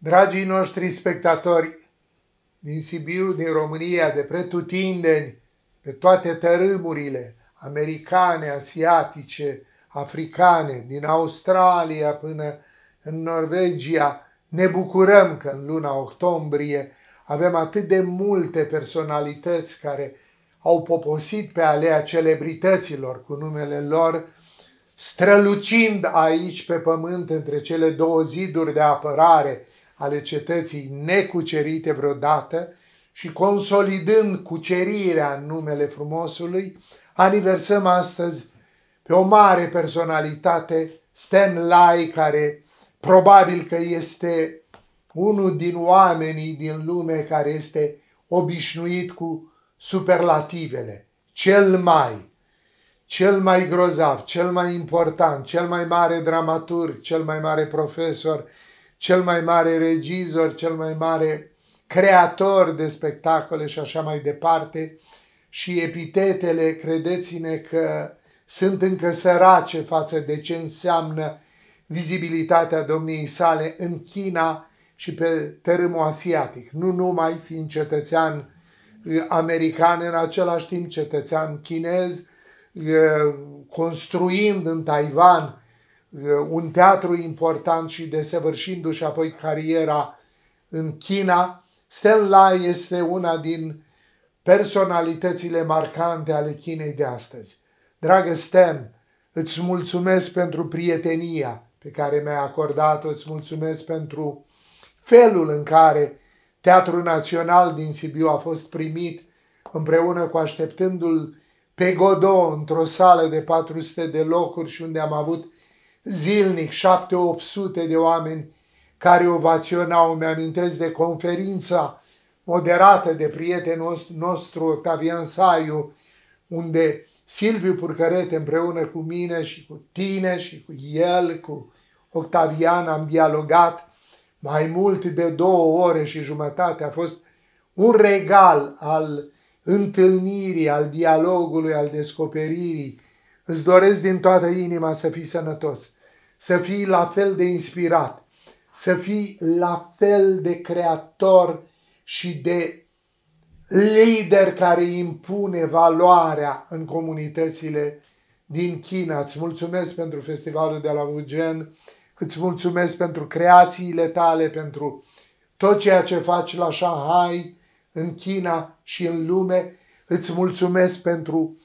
Dragii noștri spectatori din Sibiu, din România, de pretutindeni, pe toate tărâmurile americane, asiatice, africane, din Australia până în Norvegia, ne bucurăm că în luna octombrie avem atât de multe personalități care au poposit pe alea celebrităților cu numele lor, strălucind aici pe pământ între cele două ziduri de apărare ale cetății necucerite vreodată și consolidând cucerirea în numele frumosului, aniversăm astăzi pe o mare personalitate, Stan Lai, care probabil că este unul din oamenii din lume care este obișnuit cu superlativele. Cel mai grozav, cel mai important, cel mai mare dramaturg, cel mai mare profesor, cel mai mare regizor, cel mai mare creator de spectacole și așa mai departe. Și epitetele, credeți-ne că sunt încă sărace față de ce înseamnă vizibilitatea domniei sale în China și pe tărâmul asiatic. Nu numai fiind cetățean american, în același timp cetățean chinez, construind în Taiwan un teatru important și desăvârșindu-și apoi cariera în China. Stan Lai este una din personalitățile marcante ale Chinei de astăzi. Dragă Stan, îți mulțumesc pentru prietenia pe care mi-ai acordat-o, îți mulțumesc pentru felul în care Teatrul Național din Sibiu a fost primit împreună cu așteptându-l pe Godot într-o sală de 400 de locuri și unde am avut zilnic 700-800 de oameni care ovaționau. Mi-amintesc de conferința moderată de prietenul nostru Octavian Saiu, unde Silviu Purcărete împreună cu mine și cu tine și cu el, cu Octavian, am dialogat mai mult de 2 ore și jumătate. A fost un regal al întâlnirii, al dialogului, al descoperirii. Îți doresc din toată inima să fii sănătos, să fii la fel de inspirat, să fii la fel de creator și de lider care impune valoarea în comunitățile din China. Îți mulțumesc pentru festivalul de la Beijing, îți mulțumesc pentru creațiile tale, pentru tot ceea ce faci la Shanghai, în China și în lume. Îți mulțumesc pentru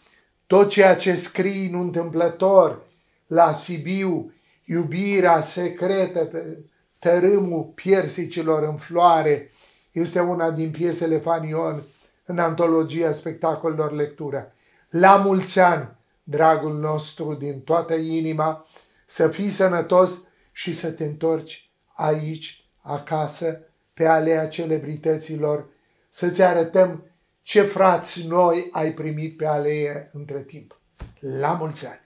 tot ceea ce scrii în întâmplător la Sibiu, Iubirea, secretă, pe tărâmul piersicilor în floare. Este una din piesele Fanion în antologia spectacolelor lectură. La mulți ani, dragul nostru, din toată inima, să fii sănătos și să te întorci aici, acasă, pe alea celebrităților, să-ți arătăm ce frați noi ai primit pe alee între timp. La mulți ani!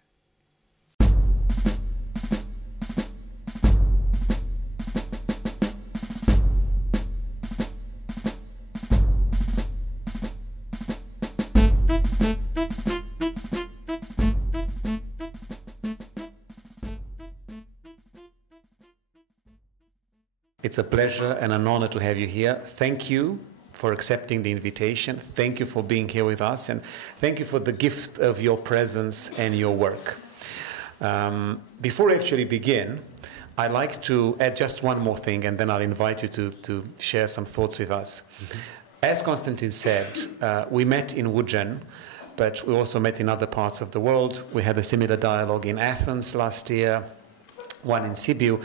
It's a pleasure and an honor to have you here. Thank you for accepting the invitation. Thank you for being here with us, and thank you for the gift of your presence and your work. Before I actually begin, I'd like to add just one more thing, and then I'll invite you to share some thoughts with us. As Constantine said, we met in Wuzhen, but we also met in other parts of the world. We had a similar dialogue in Athens last year, one in Sibiu,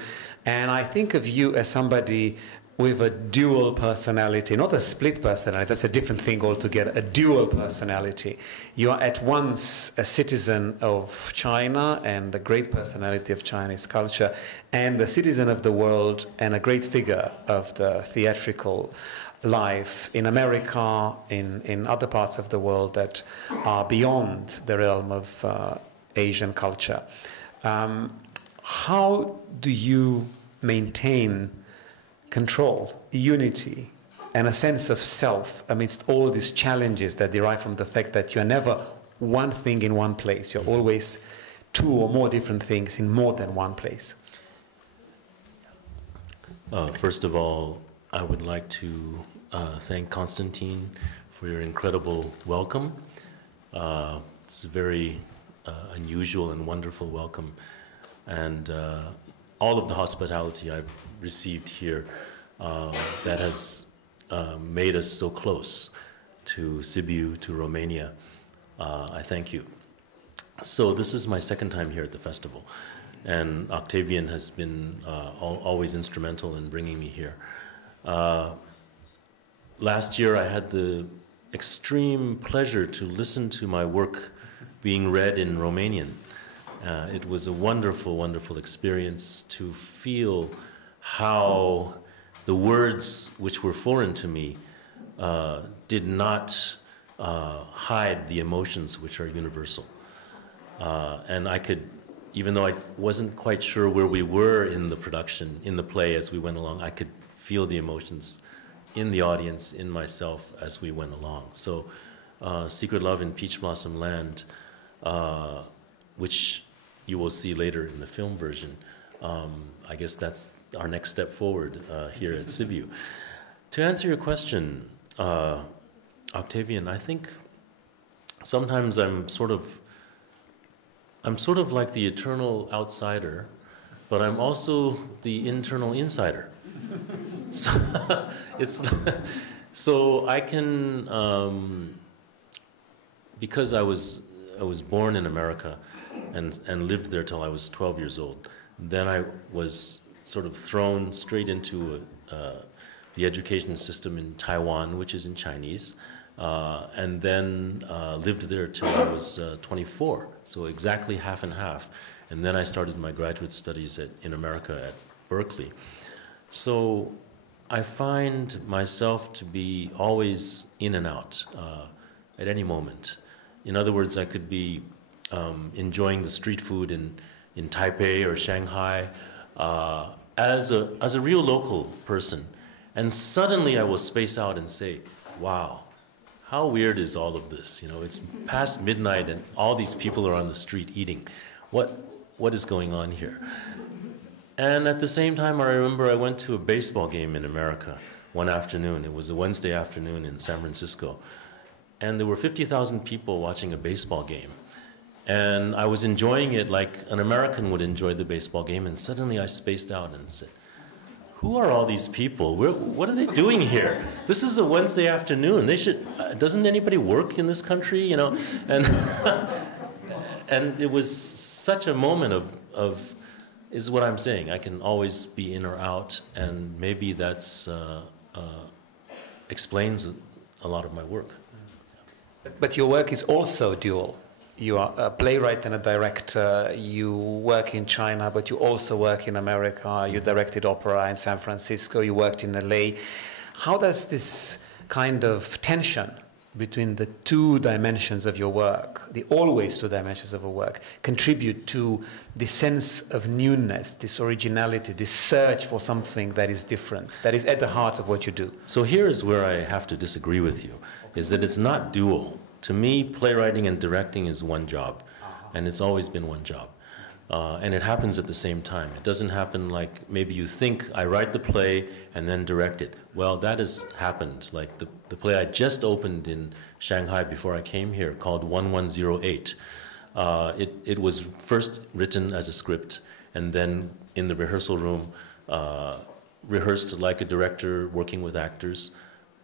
and I think of you as somebody with a dual personality, not a split personality, that's a different thing altogether, a dual personality. You are at once a citizen of China and a great personality of Chinese culture, and a citizen of the world and a great figure of the theatrical life in America, in other parts of the world that are beyond the realm of Asian culture. How do you maintain control, unity, and a sense of self amidst all these challenges that derive from the fact that you're never one thing in one place, you're always 2 or more different things in more than one place? First of all, I would like to thank Constantine for your incredible welcome. It's a very unusual and wonderful welcome. And all of the hospitality I've received here that has made us so close to Sibiu, to Romania. I thank you. So this is my second time here at the festival, and Octavian has been always instrumental in bringing me here. Last year I had the extreme pleasure to listen to my work being read in Romanian. It was a wonderful, wonderful experience to feel how the words which were foreign to me did not hide the emotions which are universal. And I could, even though I wasn't quite sure where we were in the production, in the play as we went along, I could feel the emotions in the audience, in myself as we went along. So Secret Love in Peach Blossom Land, which you will see later in the film version, I guess that's our next step forward here at Sibiu. To answer your question, Octavian, I think sometimes I'm sort of like the eternal outsider, but I'm also the internal insider. So I can, because I was born in America and lived there till I was 12 years old. Then I was sort of thrown straight into the education system in Taiwan, which is in Chinese, and then lived there till I was 24, so exactly half and half. And then I started my graduate studies in America at Berkeley. So I find myself to be always in and out at any moment. In other words, I could be enjoying the street food in Taipei or Shanghai as a real local person, and suddenly I will space out and say, wow, how weird is all of this? You know, it's past midnight and all these people are on the street eating. What is going on here? And at the same time, I remember I went to a baseball game in America one afternoon. It was a Wednesday afternoon in San Francisco. And there were 50,000 people watching a baseball game. And I was enjoying it like an American would enjoy the baseball game. And suddenly I spaced out and said, who are all these people? What are they doing here? This is a Wednesday afternoon. They should, doesn't anybody work in this country, you know? And, and it was such a moment of is what I'm saying. I can always be in or out, and maybe that's explains a lot of my work. But your work is also dual. You are a playwright and a director. You work in China, but you also work in America. You directed opera in San Francisco. You worked in LA. How does this kind of tension between the two dimensions of your work, the always two dimensions of your work, contribute to the sense of newness, this originality, this search for something that is different, that is at the heart of what you do? So here is where I have to disagree with you, is that it's not dual. To me, playwriting and directing is one job, and it's always been one job. And it happens at the same time. It doesn't happen like maybe you think I write the play and then direct it. Well, that has happened. Like the play I just opened in Shanghai before I came here, called 1108. It was first written as a script, and then in the rehearsal room, rehearsed like a director working with actors.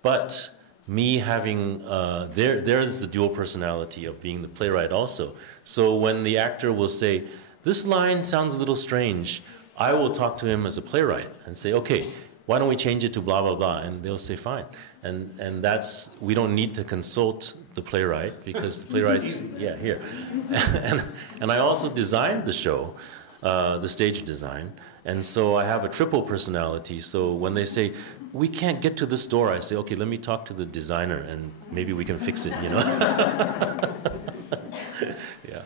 But me having, there's the dual personality of being the playwright also. So when the actor will say, this line sounds a little strange, I will talk to him as a playwright and say, okay, why don't we change it to blah, blah, blah, and they'll say fine. And that's, we don't need to consult the playwright, because the playwright's, yeah, here. And I also designed the show, the stage design, and so I have a triple personality. So when they say, we can't get to this door, I say, okay, let me talk to the designer and maybe we can fix it, you know? Yeah.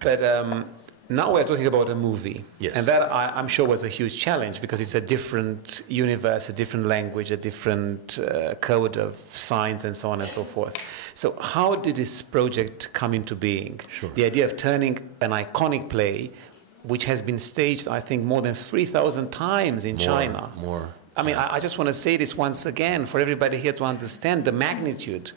But now we're talking about a movie. Yes. And that, I'm sure, was a huge challenge, because it's a different universe, a different language, a different code of signs, and so on and so forth. So how did this project come into being? Sure. The idea of turning an iconic play which has been staged, I think, more than 3,000 times in China. More. I mean, I just want to say this once again for everybody here to understand the magnitude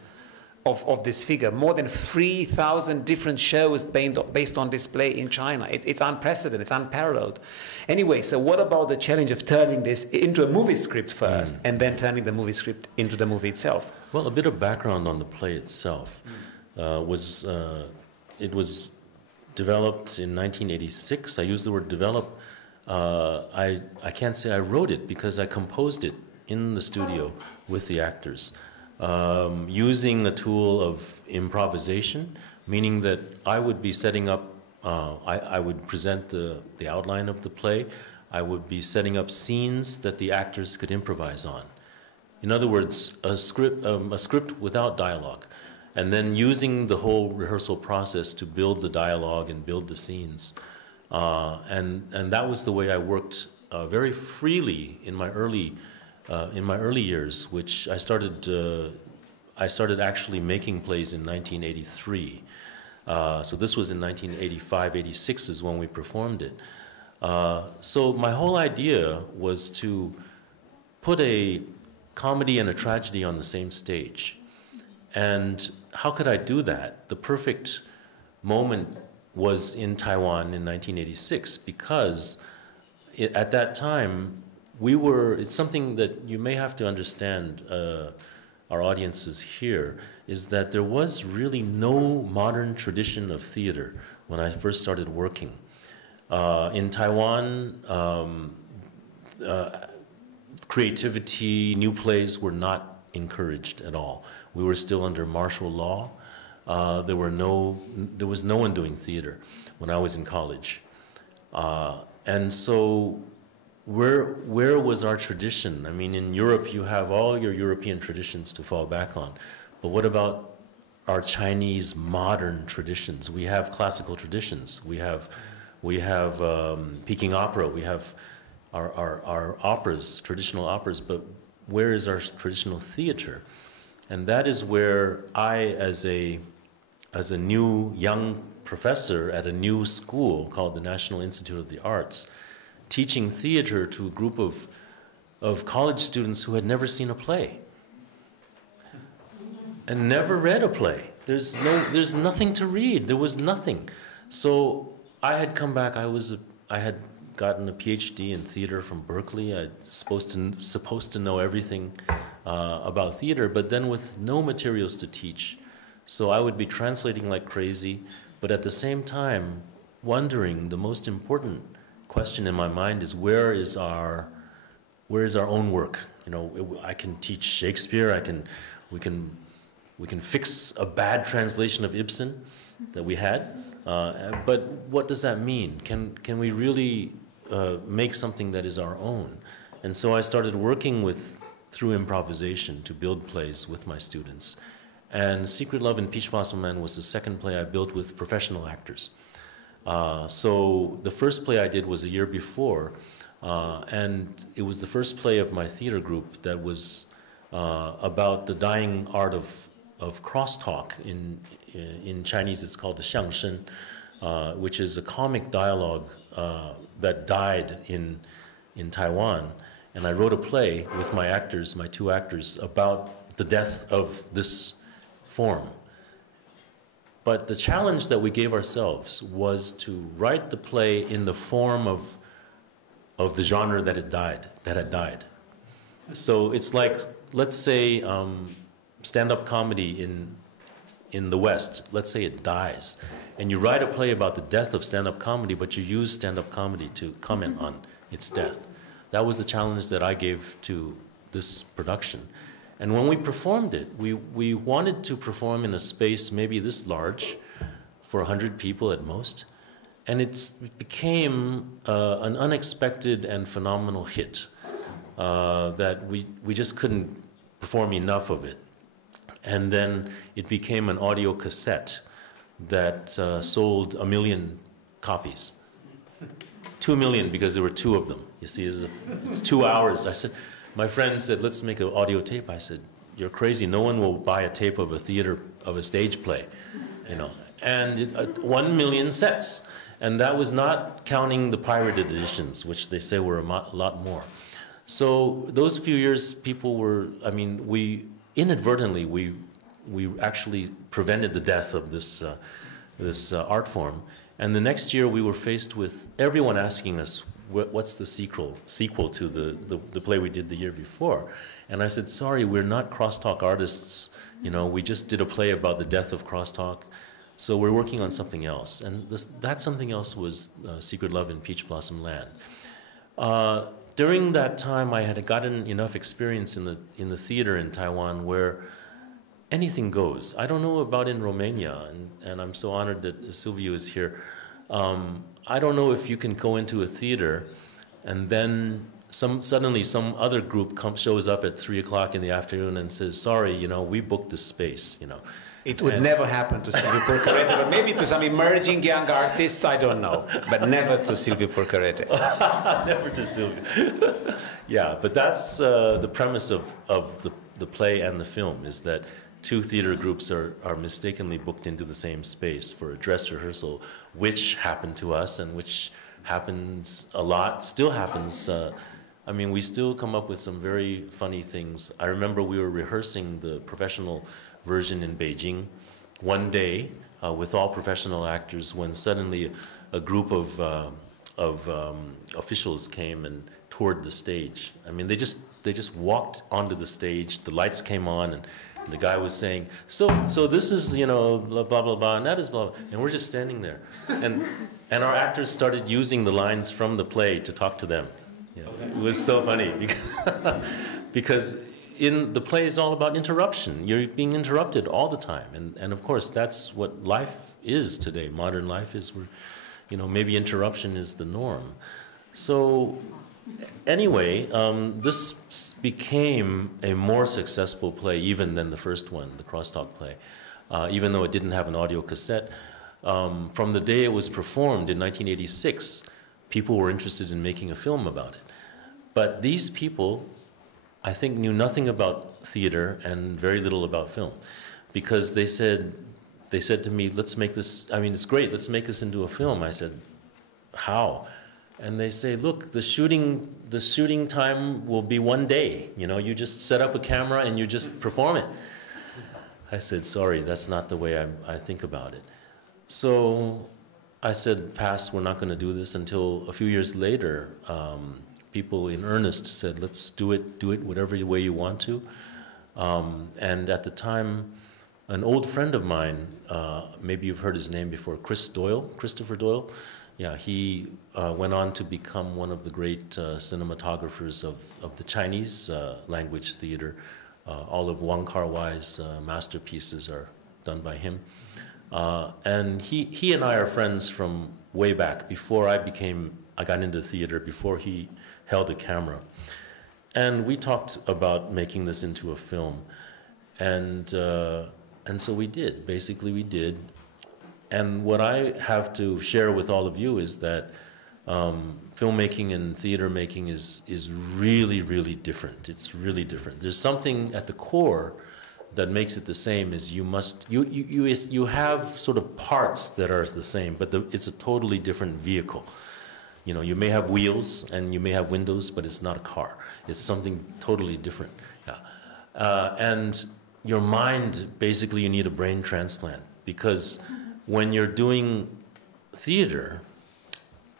of this figure. More than 3,000 different shows based on display in China. It's unprecedented, it's unparalleled. Anyway, so what about the challenge of turning this into a movie script first and then turning the movie script into the movie itself? Well, a bit of background on the play itself it was developed in 1986. I use the word develop. I can't say I wrote it because I composed it in the studio with the actors. Using a tool of improvisation, meaning that I would be setting up, I would present the outline of the play, I would be setting up scenes that the actors could improvise on. In other words, a script without dialogue, and then using the whole rehearsal process to build the dialogue and build the scenes. And that was the way I worked very freely in my early years, which I started actually making plays in 1983. So this was in 1985, 86 is when we performed it. So my whole idea was to put a comedy and a tragedy on the same stage. And how could I do that? The perfect moment was in Taiwan in 1986 because at that time, it's something that you may have to understand, our audiences here, is that there was really no modern tradition of theater when I first started working. In Taiwan, creativity, new plays were not encouraged at all. We were still under martial law. There was no one doing theater when I was in college. And so where was our tradition? I mean, in Europe, you have all your European traditions to fall back on. But what about our Chinese modern traditions? We have classical traditions. We have Peking opera. We have our operas, traditional operas. But where is our traditional theater? And that is where I, as a new young professor at a new school called the National Institute of the Arts, teaching theater to a group of college students who had never seen a play and never read a play. There's nothing to read. There was nothing. So I had come back. I had gotten a PhD in theater from Berkeley. I was supposed to know everything about theater, but then with no materials to teach. So I would be translating like crazy, but at the same time wondering, the most important question in my mind is where is our own work? You know, I can teach Shakespeare. We can fix a bad translation of Ibsen that we had, but what does that mean? Can we really make something that is our own? And so I started working through improvisation to build plays with my students. And Secret Love and Peach Blossom Man was the second play I built with professional actors. So the first play I did was a year before, and it was the first play of my theater group that was about the dying art of crosstalk. In Chinese it's called the xiangshen, which is a comic dialogue that died in Taiwan. And I wrote a play with my actors, my two actors, about the death of this form. But the challenge that we gave ourselves was to write the play in the form of the genre that had died. So it's like, let's say, stand-up comedy in the West, let's say it dies. And you write a play about the death of stand-up comedy, but you use stand-up comedy to comment on its death. That was the challenge that I gave to this production. And when we performed it, we wanted to perform in a space maybe this large for 100 people at most. And it became an unexpected and phenomenal hit that we just couldn't perform enough of it. And then it became an audio cassette that sold 1 million copies. 2 million because there were two of them. You see, it's 2 hours. I said, my friend said, let's make an audio tape. I said, you're crazy. No one will buy a tape of a stage play, you know. And 1 million sets. And that was not counting the pirated editions, which they say were a lot more. So those few years, people were, I mean, we inadvertently, we actually prevented the death of this, this art form. And the next year we were faced with everyone asking us, what's the sequel to the play we did the year before? And I said, sorry, we're not crosstalk artists. You know, we just did a play about the death of crosstalk. So we're working on something else. And that something else was Secret Love in Peach Blossom Land. During that time, I had gotten enough experience in the theater in Taiwan where anything goes. I don't know about in Romania, and I'm so honored that Silvio is here. I don't know if you can go into a theater and then suddenly some other group shows up at 3 o'clock in the afternoon and says, sorry, you know, we booked the space, you know. It would never happen to Silvio Porcarete, but maybe to some emerging young artists, I don't know. But never to Silvio Porcarete. Never to Silvio. Yeah, but that's the premise of the play and the film, is that two theater groups are mistakenly booked into the same space for a dress rehearsal, which happened to us and which happens a lot, still happens. I mean, we still come up with some very funny things. I remember we were rehearsing the professional version in Beijing one day with all professional actors when suddenly a group of officials came and toured the stage. I mean, they just walked onto the stage, the lights came on, and the guy was saying, so this is, you know, blah, blah, blah, and that is blah, blah, and we're just standing there. And our actors started using the lines from the play to talk to them. You know, it was so funny because in the play is all about interruption. You're being interrupted all the time. And of course, that's what life is today. Modern life is where, you know, maybe interruption is the norm. So anyway, this became a more successful play even than the first one, the crosstalk play, even though it didn't have an audio cassette. From the day it was performed in 1986, people were interested in making a film about it. But these people, I think, knew nothing about theater and very little about film, because they said to me, let's make this, I mean, it's great, let's make this into a film. I said, how? And they say, look, the shooting time will be one day. You know, you just set up a camera and you just perform it. I said, sorry, that's not the way I think about it. So I said, pass, we're not going to do this, until a few years later, people in earnest said, let's do it whatever way you want to. And at the time, an old friend of mine, maybe you've heard his name before, Christopher Doyle. Yeah, he went on to become one of the great cinematographers of the Chinese language theater. All of Wong Kar-wai's masterpieces are done by him. And he and I are friends from way back, before I got into theater, before he held a camera. And we talked about making this into a film. And so we did, basically we did. And what I have to share with all of you is that filmmaking and theater making is really, really different. It's really different. There's something at the core that makes it the same. Is you have sort of parts that are the same, but it's a totally different vehicle. You know, you may have wheels and you may have windows, but it's not a car. It's something totally different. Yeah. And your mind, basically, you need a brain transplant, because when you're doing theater,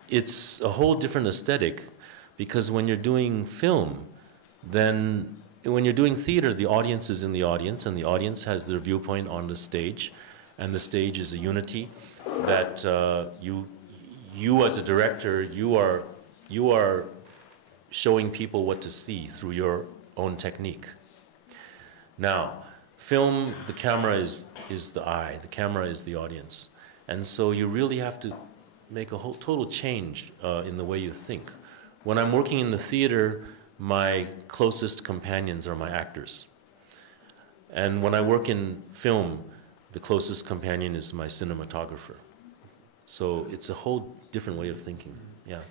it's a whole different aesthetic, because when you're doing film, then when you're doing theater, the audience is in the audience, and the audience has their viewpoint on the stage, and the stage is a unity that you as a director, you are showing people what to see through your own technique. Now, film, the camera is the eye, the camera is the audience. And so you really have to make a whole total change in the way you think. When I'm working in the theater, my closest companions are my actors. And when I work in film, the closest companion is my cinematographer. So it's a whole different way of thinking, yeah.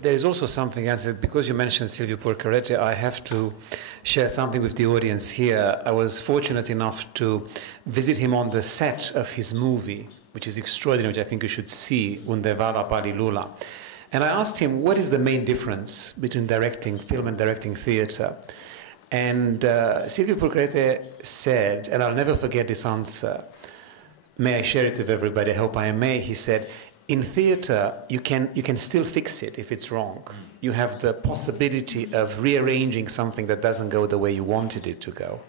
There is also something else, that because you mentioned Silvio Porcarete, I have to share something with the audience here. I was fortunate enough to visit him on the set of his movie, which is extraordinary, which I think you should see, Undeva la Palilula. And I asked him, what is the main difference between directing film and directing theater? And Silvio Purcrete said, and I'll never forget this answer, may I share it with everybody, I hope I may, he said, in theater, you can still fix it if it's wrong. You have the possibility of rearranging something that doesn't go the way you wanted it to go.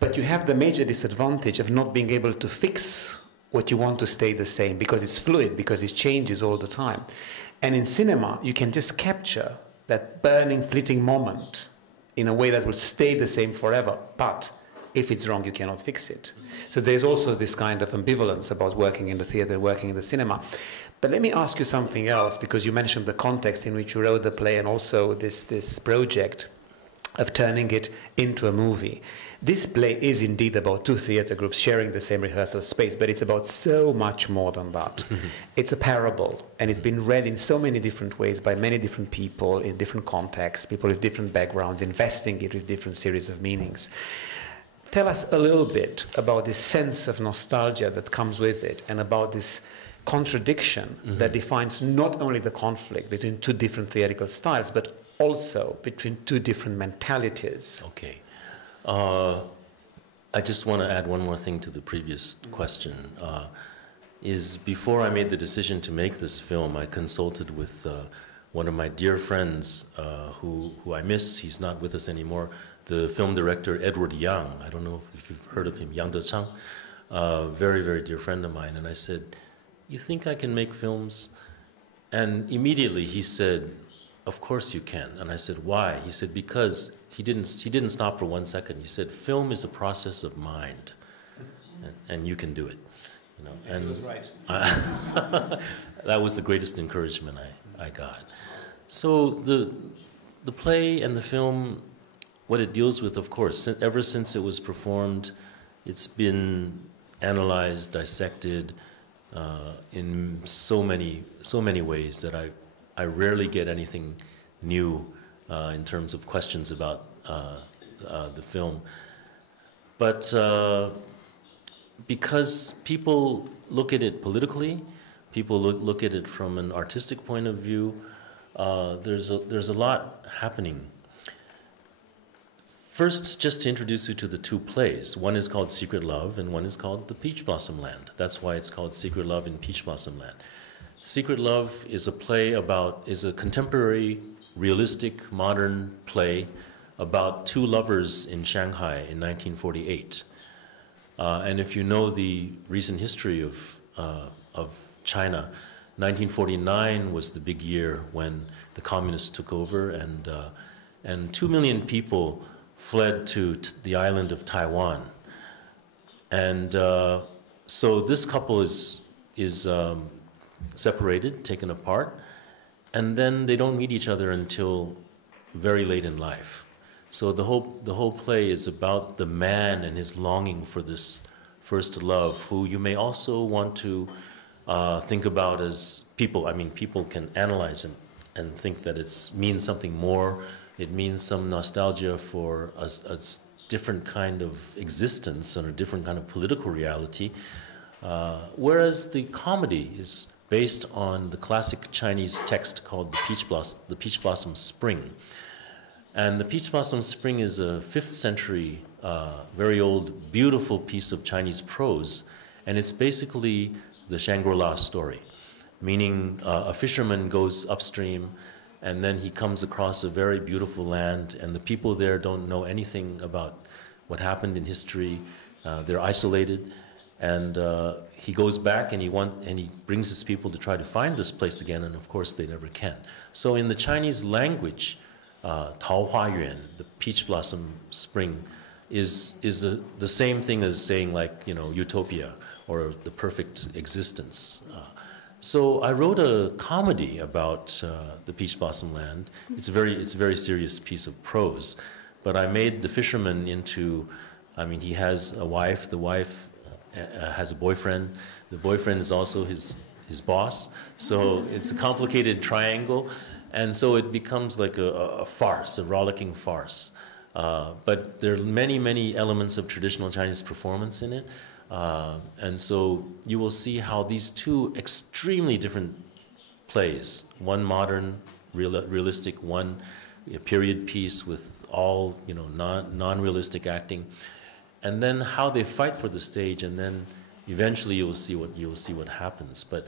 But you have the major disadvantage of not being able to fix what you want to stay the same, because it's fluid, because it changes all the time. And in cinema, you can just capture that burning, fleeting moment in a way that will stay the same forever. But if it's wrong, you cannot fix it. So there's also this kind of ambivalence about working in the theater, working in the cinema. But let me ask you something else, because you mentioned the context in which you wrote the play and also this project of turning it into a movie. This play is indeed about two theater groups sharing the same rehearsal space, but it's about so much more than that. It's a parable, and it's been read in so many different ways by many different people in different contexts, people with different backgrounds, investing it with different series of meanings. Tell us a little bit about this sense of nostalgia that comes with it, and about this contradiction that defines not only the conflict between two different theatrical styles, but also between two different mentalities. Okay. I just want to add one more thing to the previous question. Is before I made the decision to make this film, I consulted with one of my dear friends who I miss. He's not with us anymore. The film director Edward Yang. I don't know if you've heard of him, Yang Dechang. Very, very dear friend of mine. And I said, you think I can make films? And immediately he said, of course you can. And I said, why? He said, because he didn't stop for 1 second. He said, film is a process of mind, and you can do it. You know, and he was right. That was the greatest encouragement I got. So the play and the film, what it deals with, of course, ever since it was performed, it's been analyzed, dissected in so many ways that I rarely get anything new in terms of questions about the film. But because people look at it politically, people look at it from an artistic point of view, there's a lot happening. First, just to introduce you to the two plays. One is called Secret Love, and one is called The Peach Blossom Land. That's why it's called Secret Love in Peach Blossom Land. Secret Love is a contemporary, realistic, modern play about two lovers in Shanghai in 1948. And if you know the recent history of China, 1949 was the big year when the communists took over, and 2 million people fled to the island of Taiwan. And so this couple is separated, taken apart, and then they don't meet each other until very late in life. So the whole play is about the man and his longing for this first love, who you may also want to think about as people. I mean, people can analyze and think that it means something more. It means some nostalgia for a different kind of existence and a different kind of political reality. Whereas the comedy is based on the classic Chinese text called The Peach Blossom Spring. And The Peach Blossom Spring is a 5th century, very old, beautiful piece of Chinese prose. And it's basically the Shangri-La story, meaning a fisherman goes upstream, and then he comes across a very beautiful land, and the people there don't know anything about what happened in history. They're isolated, and he goes back and he brings his people to try to find this place again, and of course they never can. So in the Chinese language, Tao Hua Yuan, the peach blossom spring, is the same thing as saying, like, you know, utopia or the perfect existence. So I wrote a comedy about the Peach Blossom Land. It's a very serious piece of prose, but I made the fisherman into, I mean, he has a wife. The wife has a boyfriend. The boyfriend is also his boss. So it's a complicated triangle, and so it becomes like a farce, a rollicking farce. But there are many elements of traditional Chinese performance in it. And so you will see how these two extremely different plays, one modern, realistic, one a period piece with all non-realistic acting, and then how they fight for the stage, and then eventually you'll see what happens. But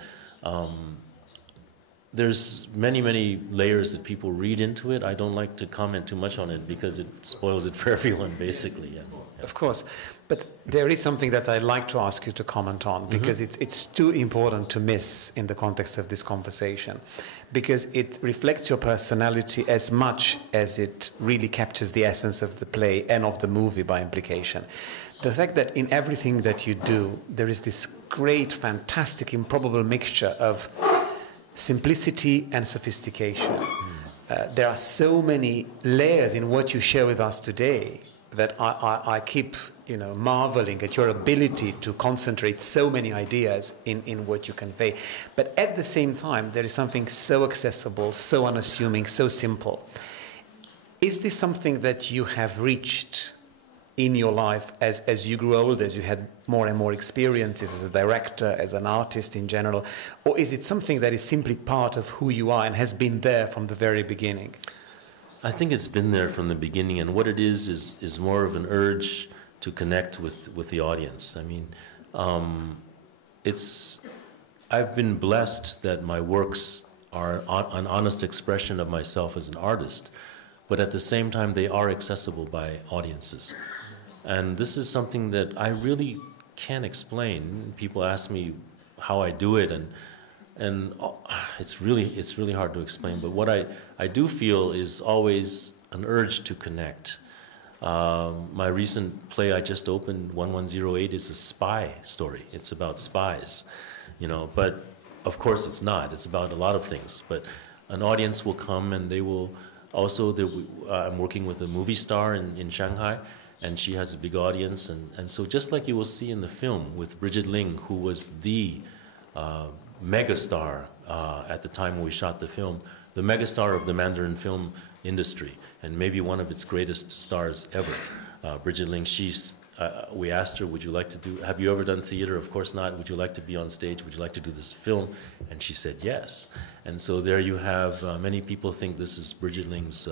there's many layers that people read into it. I don't like to comment too much on it because it spoils it for everyone, basically. Yeah. Of course, but there is something that I'd like to ask you to comment on, because it's too important to miss in the context of this conversation, because it reflects your personality as much as it really captures the essence of the play and of the movie by implication. The fact that in everything that you do, there is this great, fantastic, improbable mixture of simplicity and sophistication. There are so many layers in what you share with us today that I keep marveling at your ability to concentrate so many ideas in what you convey. But at the same time, there is something so accessible, so unassuming, so simple. Is this something that you have reached in your life as you grew older, as you had more and more experiences as a director, as an artist in general? Or is it something that is simply part of who you are and has been there from the very beginning? I think it's been there from the beginning, and what it is more of an urge to connect with the audience. I mean, I've been blessed that my works are an honest expression of myself as an artist, but at the same time they are accessible by audiences. And this is something that I really can't explain. People ask me how I do it, and it's really hard to explain. But what I do feel is always an urge to connect. My recent play I just opened, 1108, is a spy story. It's about spies, but of course it's not. It's about a lot of things. But an audience will come, and they will also, I'm working with a movie star in Shanghai, and she has a big audience. And so just like you will see in the film with Bridget Ling, who was the megastar at the time when we shot the film, the megastar of the Mandarin film industry, and maybe one of its greatest stars ever. Bridget Ling, we asked her, would you like to do, have you ever done theater? Of course not. Would you like to be on stage? Would you like to do this film? And she said yes. And so there you have, many people think this is Bridget Ling's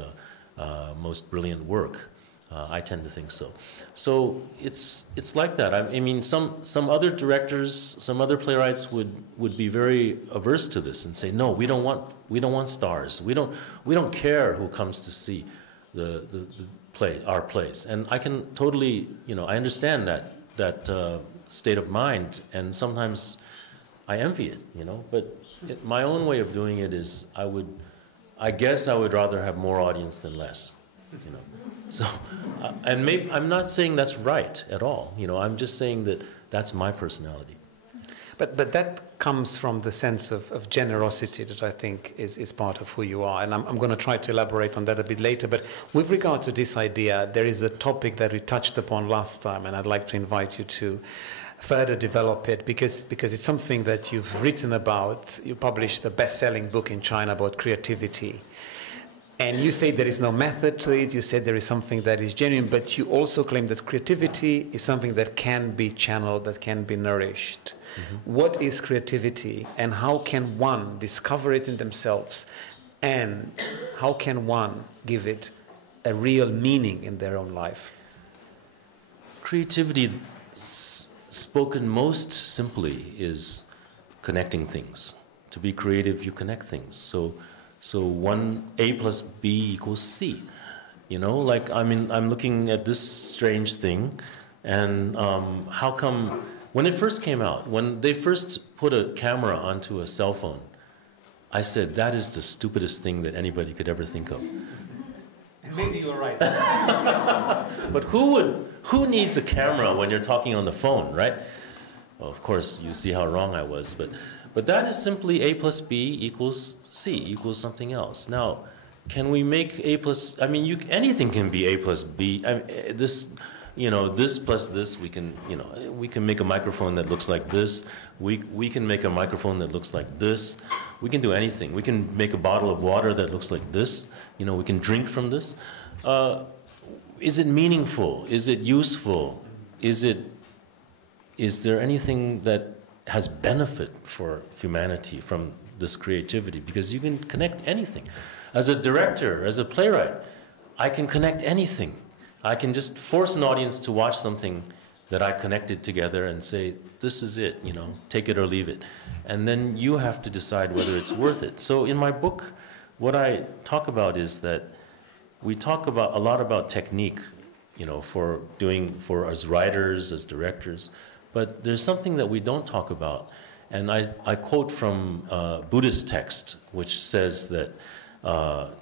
most brilliant work. I tend to think so. So it's like that. I mean, some other directors, some other playwrights would be very averse to this and say, no, we don't want stars. We don't care who comes to see our plays. And I can totally, I understand that state of mind, and sometimes I envy it, But my own way of doing it is I guess I would rather have more audience than less, So, and maybe, I'm not saying that's right at all. I'm just saying that that's my personality. But that comes from the sense of generosity that I think is part of who you are. And I'm going to try to elaborate on that a bit later. But with regard to this idea, there is a topic that we touched upon last time, and I'd like to invite you to further develop it, because it's something that you've written about. You published a best-selling book in China about creativity. And you say there is no method to it, you said there is something that is genuine, but you also claim that creativity is something that can be channeled, that can be nourished. What is creativity, and how can one discover it in themselves, and how can one give it a real meaning in their own life? Creativity, spoken most simply, is connecting things. To be creative, you connect things. So A plus B equals C, like I'm looking at this strange thing, and how come when it first came out, when they first put a camera onto a cell phone, I said that is the stupidest thing that anybody could ever think of. And maybe you're right. But who needs a camera when you're talking on the phone, right? Well, of course, you see how wrong I was, but that is simply A plus B equals C equals something else. Now, can we make A plus, anything can be A plus B. This plus this, we can make a microphone that looks like this. We can make a microphone that looks like this. We can do anything. We can make a bottle of water that looks like this. We can drink from this. Is it meaningful? Is it useful? Is it is there anything that has benefit for humanity from this creativity? Because you can connect anything. As a director, as a playwright, I can connect anything. I can just force an audience to watch something that I connected together and say, this is it, you know, take it or leave it. And then you have to decide whether it's worth it. So in my book, what I talk about is that we talk about a lot about technique, you know, for as writers, as directors, but there's something that we don't talk about. And I quote from a Buddhist text, which says that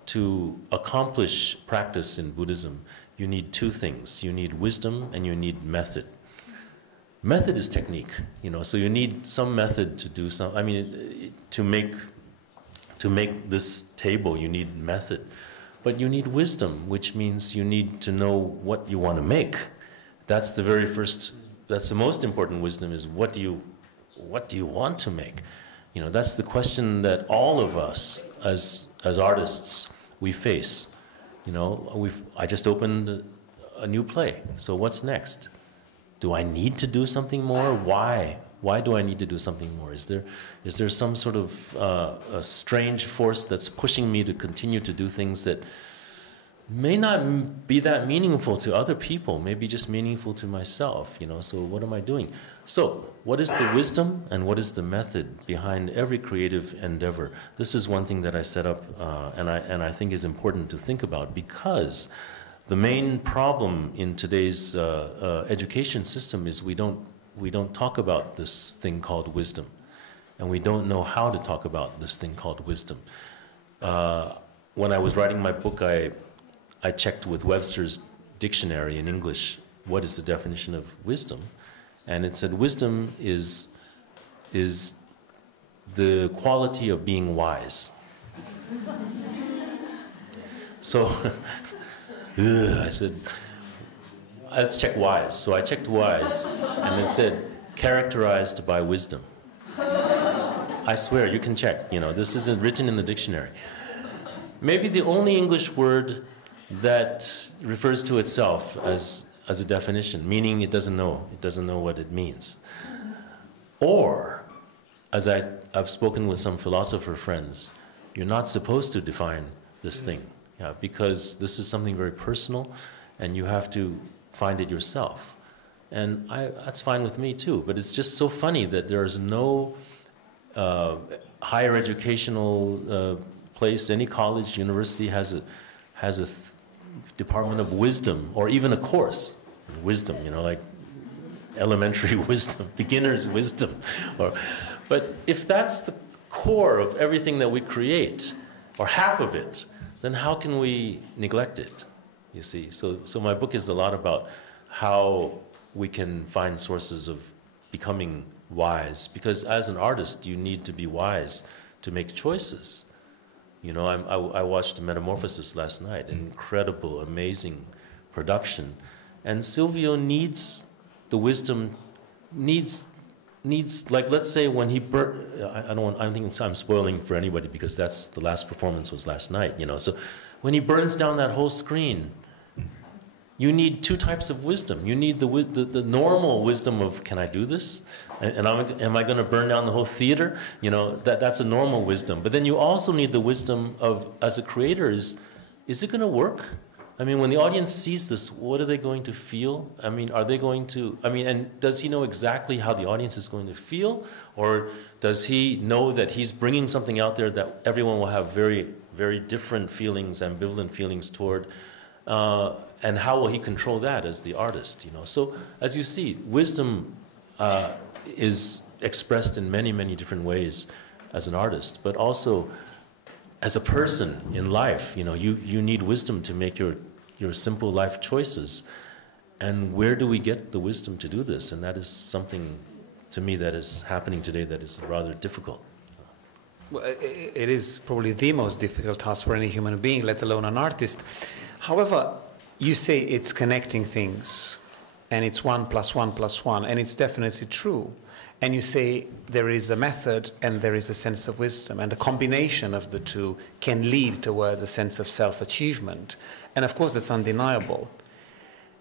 to accomplish practice in Buddhism, you need two things. You need wisdom and you need method. Method is technique, you know, so you need some method to do some, I mean, to make this table, you need method. But you need wisdom, which means you need to know what you want to make. That's the very first, that's the most important wisdom, is what do you want to make? You know, that's the question that all of us as artists, we face. You know, I just opened a new play, so what's next? Do I need to do something more? Why? Why do I need to do something more? Is there some sort of a strange force that's pushing me to continue to do things that may not be that meaningful to other people, maybe just meaningful to myself, you know, so what am I doing? So, what is the wisdom and what is the method behind every creative endeavor? This is one thing that I set up and I think is important to think about, because the main problem in today's education system is we don't talk about this thing called wisdom, and we don't know how to talk about this thing called wisdom. When I was writing my book, I checked with Webster's dictionary in English, what is the definition of wisdom? And it said wisdom is the quality of being wise. So I said, let's check wise. So I checked wise, and it said, characterized by wisdom. I swear, you can check, you know, this isn't written in the dictionary. Maybe the only English word that refers to itself as a definition, meaning it doesn't know what it means. Or, as I've spoken with some philosopher friends, you're not supposed to define this thing, yeah, because this is something very personal, and you have to find it yourself. And that's fine with me too, but it's just so funny that there's no higher educational place, any college, university has a department of wisdom, or even a course in wisdom, you know, like elementary wisdom, beginner's wisdom. But if that's the core of everything that we create, or half of it, then how can we neglect it, you see? So my book is a lot about how we can find sources of becoming wise, because as an artist, you need to be wise to make choices. You know, I watched Metamorphosis last night, an incredible, amazing production. And Silvio needs the wisdom, needs like, let's say when he I don't think I'm spoiling for anybody, because that's the last performance was last night, you know. So when he burns down that whole screen, you need two types of wisdom. You need the normal wisdom of, can I do this? And am I going to burn down the whole theater? You know, that's a normal wisdom. But then you also need the wisdom of, as a creator, is it going to work? I mean, when the audience sees this, what are they going to feel? I mean, are they going to, and does he know exactly how the audience is going to feel? Or does he know that he's bringing something out there that everyone will have very, very different feelings, ambivalent feelings toward? And how will he control that as the artist, you know? So, as you see, wisdom is expressed in many, many different ways as an artist, but also as a person in life, you know, you need wisdom to make your simple life choices. And where do we get the wisdom to do this? And that is something, to me, that is happening today that is rather difficult. Well, it is probably the most difficult task for any human being, let alone an artist. However, you say it's connecting things, and it's 1 + 1 + 1, and it's definitely true. And you say there is a method and there is a sense of wisdom, and the combination of the two can lead towards a sense of self-achievement. And of course, that's undeniable.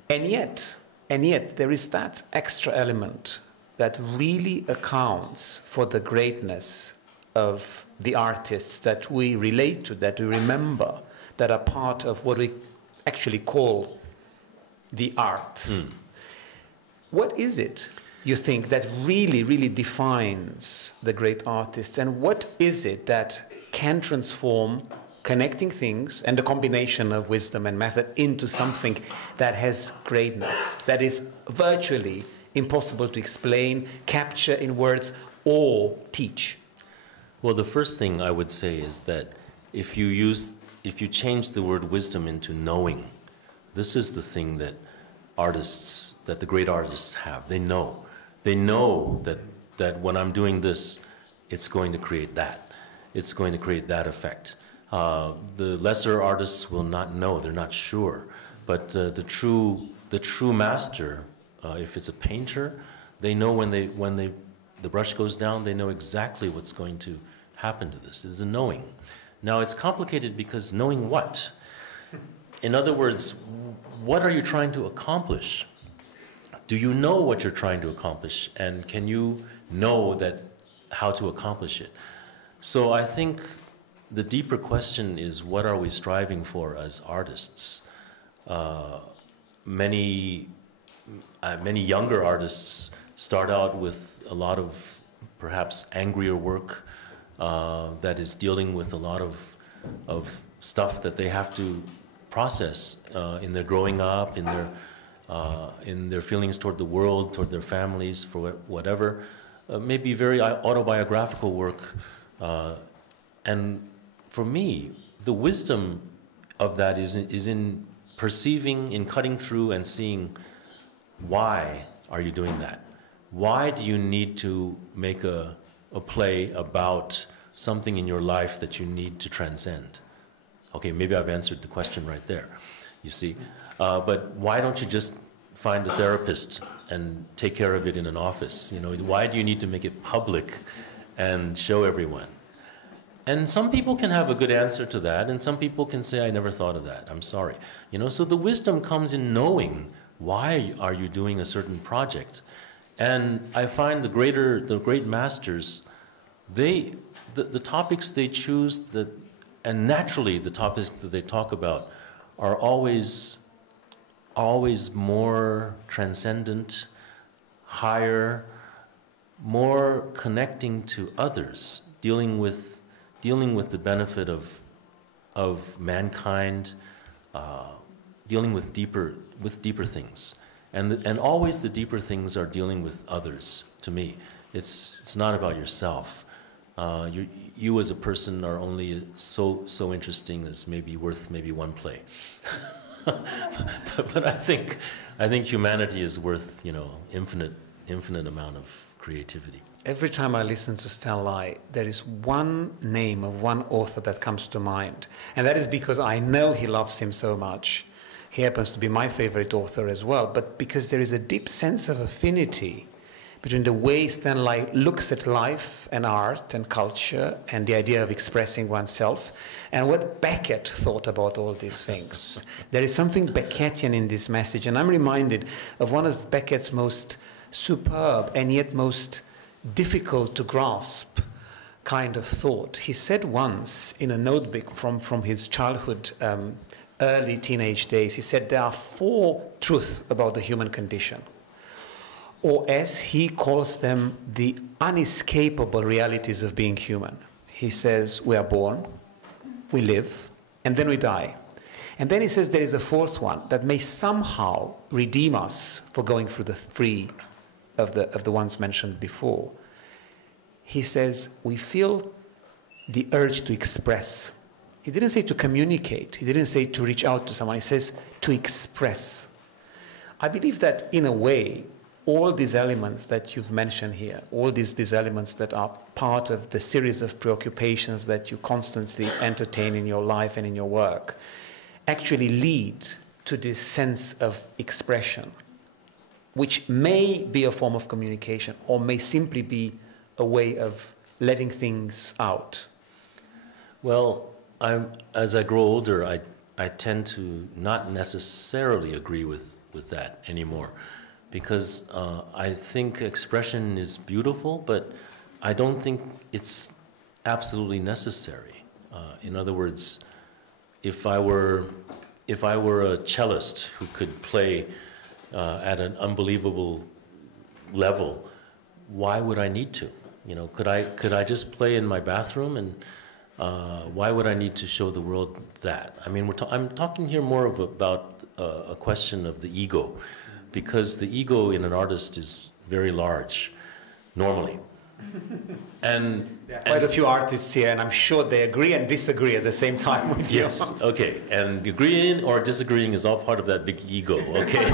And yet there is that extra element that really accounts for the greatness of the artists that we relate to, that we remember, that are part of what we actually call the art. What is it, you think, that really, really defines the great artist? And what is it that can transform connecting things and the combination of wisdom and method into something that has greatness, that is virtually impossible to explain, capture in words, or teach? Well, the first thing I would say is that if you change the word wisdom into knowing, this is the thing that the great artists have. They know that when I'm doing this, it's going to create that. It's going to create that effect. The lesser artists will not know, they're not sure. But the true master, if it's a painter, they know when the brush goes down, they know exactly what's going to happen to this. It's a knowing. Now it's complicated because knowing what? In other words, what are you trying to accomplish? Do you know what you're trying to accomplish? And can you know how to accomplish it? So I think the deeper question is, what are we striving for as artists? Many younger artists start out with a lot of perhaps angrier work that is dealing with a lot of stuff that they have to process in their growing up, in their feelings toward the world, toward their families, for whatever. Maybe very autobiographical work. And for me, the wisdom of that is in perceiving, in cutting through and seeing, why are you doing that? Why do you need to make a play about something in your life that you need to transcend? Okay, maybe I've answered the question right there, you see. But why don't you just find a therapist and take care of it in an office? You know, why do you need to make it public and show everyone? And some people can have a good answer to that, and some people can say, I never thought of that, I'm sorry. You know, so the wisdom comes in knowing why are you doing a certain project. And I find the great masters, the topics they choose, and naturally the topics that they talk about are always more transcendent, higher, more connecting to others, dealing with the benefit of mankind, dealing with deeper things, and always the deeper things are dealing with others. To me, it's not about yourself. You as a person are only so interesting as worth maybe one play. but I think humanity is worth, infinite amount of creativity. Every time I listen to Stan Lai, there is one name of one author that comes to mind. And that is because I know he loves him so much. He happens to be my favorite author as well. But because there is a deep sense of affinity between the way Stan Lai looks at life and art and culture and the idea of expressing oneself and what Beckett thought about all these things. There is something Beckettian in this message. And I'm reminded of one of Beckett's most superb and yet most difficult to grasp kind of thought. He said once in a notebook from his childhood, early teenage days, he said there are 4 truths about the human condition, or as he calls them, the unescapable realities of being human. He says we are born, we live, and then we die. And then he says there is a 4th one that may somehow redeem us for going through the 3 of the ones mentioned before. He says we feel the urge to express. He didn't say to communicate. He didn't say to reach out to someone. He says to express. I believe that in a way, all these elements that you've mentioned here, all these elements that are part of the series of preoccupations that you constantly entertain in your life and in your work, actually lead to this sense of expression, which may be a form of communication or may simply be a way of letting things out. Well, as I grow older, I tend to not necessarily agree with that anymore, because I think expression is beautiful, but I don't think it's absolutely necessary. In other words, if I were a cellist who could play at an unbelievable level, why would I need to? You know, could I just play in my bathroom, and why would I need to show the world that? I mean, I'm talking here more about a question of the ego, because the ego in an artist is very large, normally. And there are quite a few artists here, and I'm sure they agree and disagree at the same time with you. Yes, okay. And agreeing or disagreeing is all part of that big ego, okay?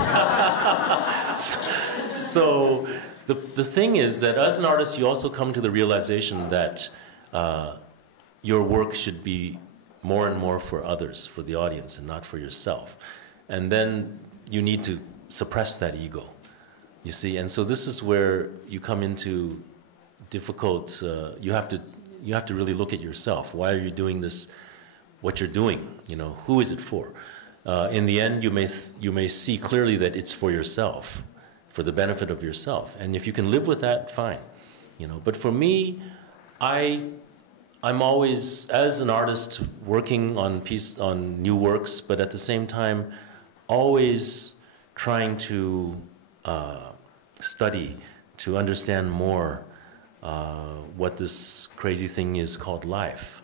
So the thing is that as an artist, you also come to the realization that your work should be more and more for others, for the audience, and not for yourself. And then you need to suppress that ego, you see? And so this is where you come into difficult, you have to really look at yourself. Why are you doing this, what you're doing? You know, who is it for? In the end, you may see clearly that it's for yourself, for the benefit of yourself. And if you can live with that, fine. You know, but for me, I'm always, as an artist, working on new works, but at the same time, always trying to study, to understand more what this crazy thing is called life,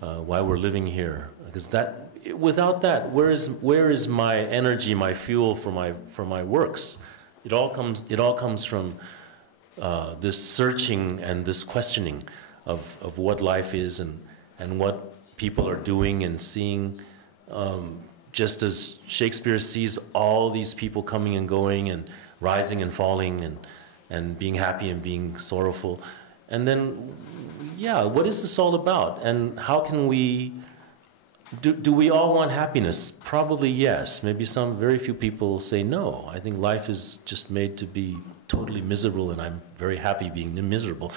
why we're living here. Because without that, where is my energy, my fuel for my works? It all comes from this searching and this questioning of what life is and what people are doing and seeing. Just as Shakespeare sees all these people coming and going and rising and falling and being happy and being sorrowful. And then, yeah, what is this all about? And how can we, do we all want happiness? Probably yes. Maybe very few people say no. I think life is just made to be totally miserable, and I'm very happy being miserable.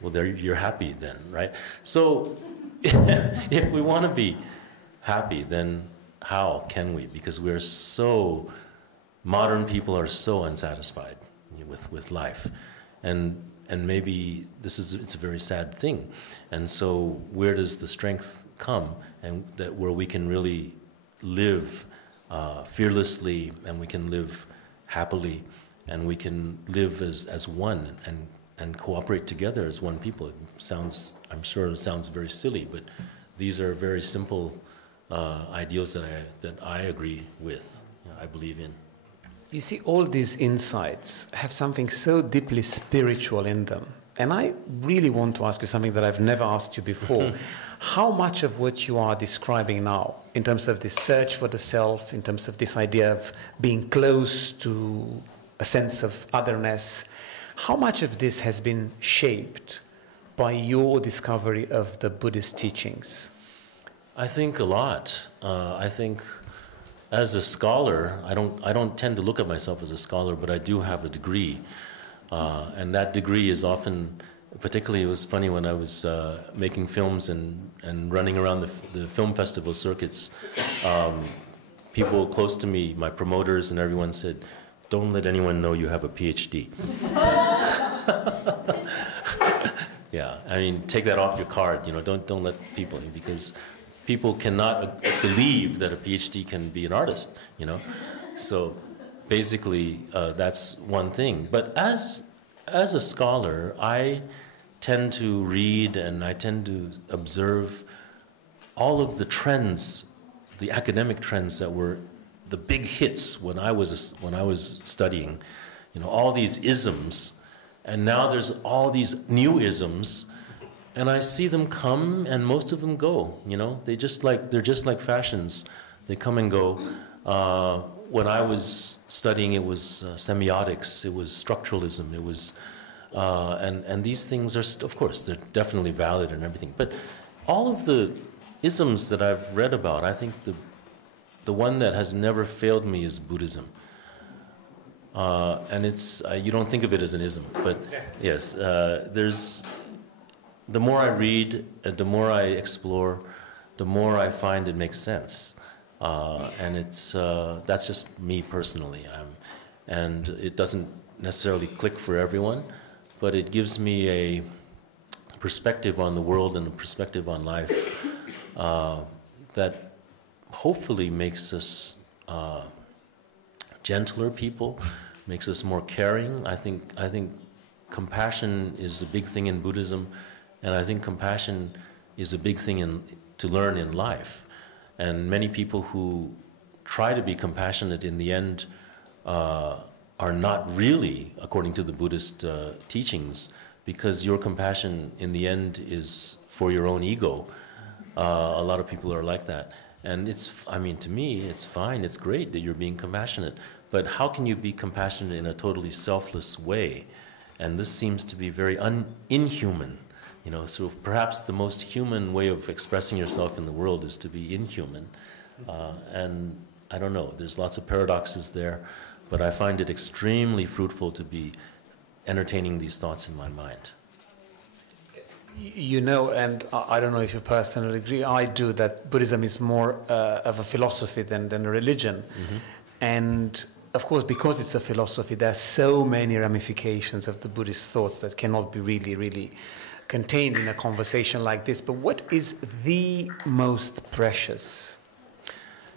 Well, there you're happy then, right? So if we want to be happy, then how can we? Because modern people are so unsatisfied with life, and maybe it's a very sad thing. And so where does the strength come, and where we can really live fearlessly, and we can live happily, and we can live as one and cooperate together as one people? I'm sure it sounds very silly, but these are very simple ideals that I agree with, I believe in. You see, all these insights have something so deeply spiritual in them. And I really want to ask you something that I've never asked you before. How much of what you are describing now, in terms of this search for the self, in terms of this idea of being close to a sense of otherness, how much of this has been shaped by your discovery of the Buddhist teachings? I think a lot. I think as a scholar, I don't tend to look at myself as a scholar, but I do have a degree. And that degree is often, particularly it was funny when I was making films and running around the film festival circuits, people close to me, my promoters and everyone said, "Don't let anyone know you have a PhD." Yeah, I mean, take that off your card, you know, don't let people, because people cannot believe that a PhD can be an artist, you know. So basically, that's one thing. But as a scholar, I tend to read and I tend to observe all of the trends, the academic trends that were the big hits when I was studying, you know, all these isms, and now there's all these new isms, and I see them come and most of them go, you know. They're just like fashions. They come and go. When I was studying, it was semiotics, it was structuralism, it was, and these things are, of course, they're definitely valid and everything. But all of the isms that I've read about, I think the one that has never failed me is Buddhism. And it's, you don't think of it as an ism, but yes, the more I read, the more I explore, the more I find it makes sense. And that's just me personally. and it doesn't necessarily click for everyone, but it gives me a perspective on the world and a perspective on life that hopefully makes us gentler people, makes us more caring. I think compassion is a big thing in Buddhism, and I think compassion is a big thing to learn in life. And many people who try to be compassionate in the end are not really, according to the Buddhist teachings, because your compassion in the end is for your own ego. A lot of people are like that. And I mean, to me, it's fine, it's great that you're being compassionate, but how can you be compassionate in a totally selfless way? And this seems to be very inhuman, you know, so perhaps the most human way of expressing yourself in the world is to be inhuman. And I don't know, there's lots of paradoxes there, but I find it extremely fruitful to be entertaining these thoughts in my mind. You know, and I don't know if you personally agree, I do, that Buddhism is more of a philosophy than a religion. Mm-hmm. And of course, because it's a philosophy, there are so many ramifications of the Buddhist thoughts that cannot be really contained in a conversation like this. But what is the most precious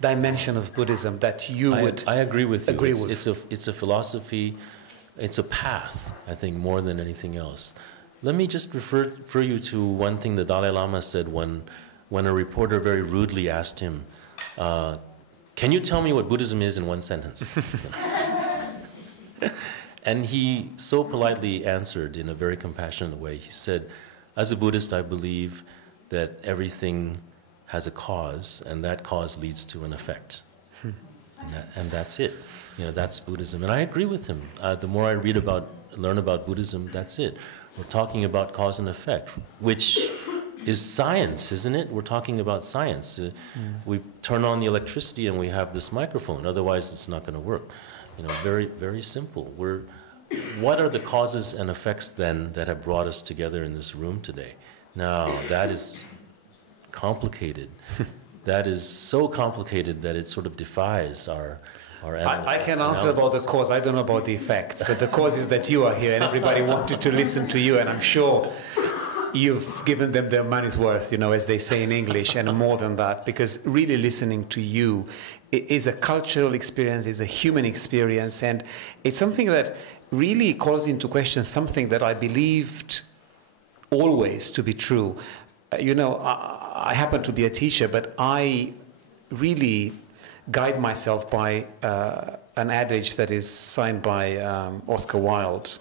dimension of Buddhism that you would I agree with you. Agree with? It's a philosophy, it's a path, I think, more than anything else. Let me just refer you to one thing the Dalai Lama said when a reporter very rudely asked him, can you tell me what Buddhism is in one sentence? And he so politely answered in a very compassionate way. He said, as a Buddhist, I believe that everything has a cause, and that cause leads to an effect. And that's it. You know, that's Buddhism. And I agree with him. The more I learn about Buddhism, that's it. We're talking about cause and effect, which is science, isn't it? We're talking about science. We turn on the electricity and we have this microphone. Otherwise, it's not going to work. You know, very, very simple. What are the causes and effects then that have brought us together in this room today? Now, that is complicated. That is so complicated that it sort of defies our I can answer about the cause. I don't know about the effects, but the cause is that you are here and everybody wanted to listen to you, and I'm sure you've given them their money's worth, you know, as they say in English, and more than that, because really listening to you is a cultural experience, is a human experience, and it's something that really calls into question something that I believed always to be true. You know, I happen to be a teacher, but I really guide myself by an adage that is signed by Oscar Wilde,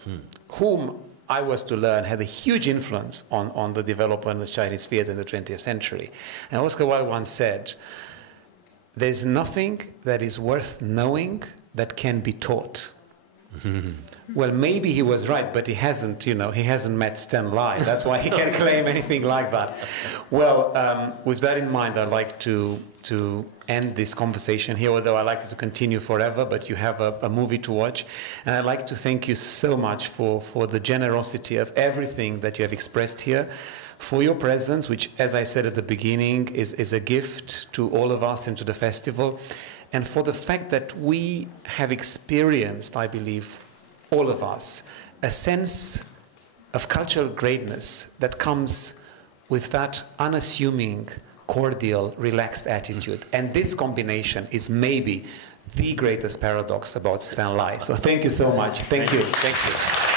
whom I was to learn had a huge influence on the development of Chinese theatre in the 20th century. And Oscar Wilde once said, "There's nothing that is worth knowing that can be taught." Well, maybe he was right, but he hasn't, you know, he hasn't met Stan Lai. That's why he can claim anything like that. Well, with that in mind, I'd like to end this conversation here, although I'd like it to continue forever, but you have a movie to watch. And I'd like to thank you so much for the generosity of everything that you have expressed here, for your presence, which, as I said at the beginning, is a gift to all of us and to the festival, and for the fact that we have experienced, I believe, all of us, a sense of cultural greatness that comes with that unassuming, cordial, relaxed attitude. And this combination is maybe the greatest paradox about Stan Lai. So thank you so much. Thank you. Thank you.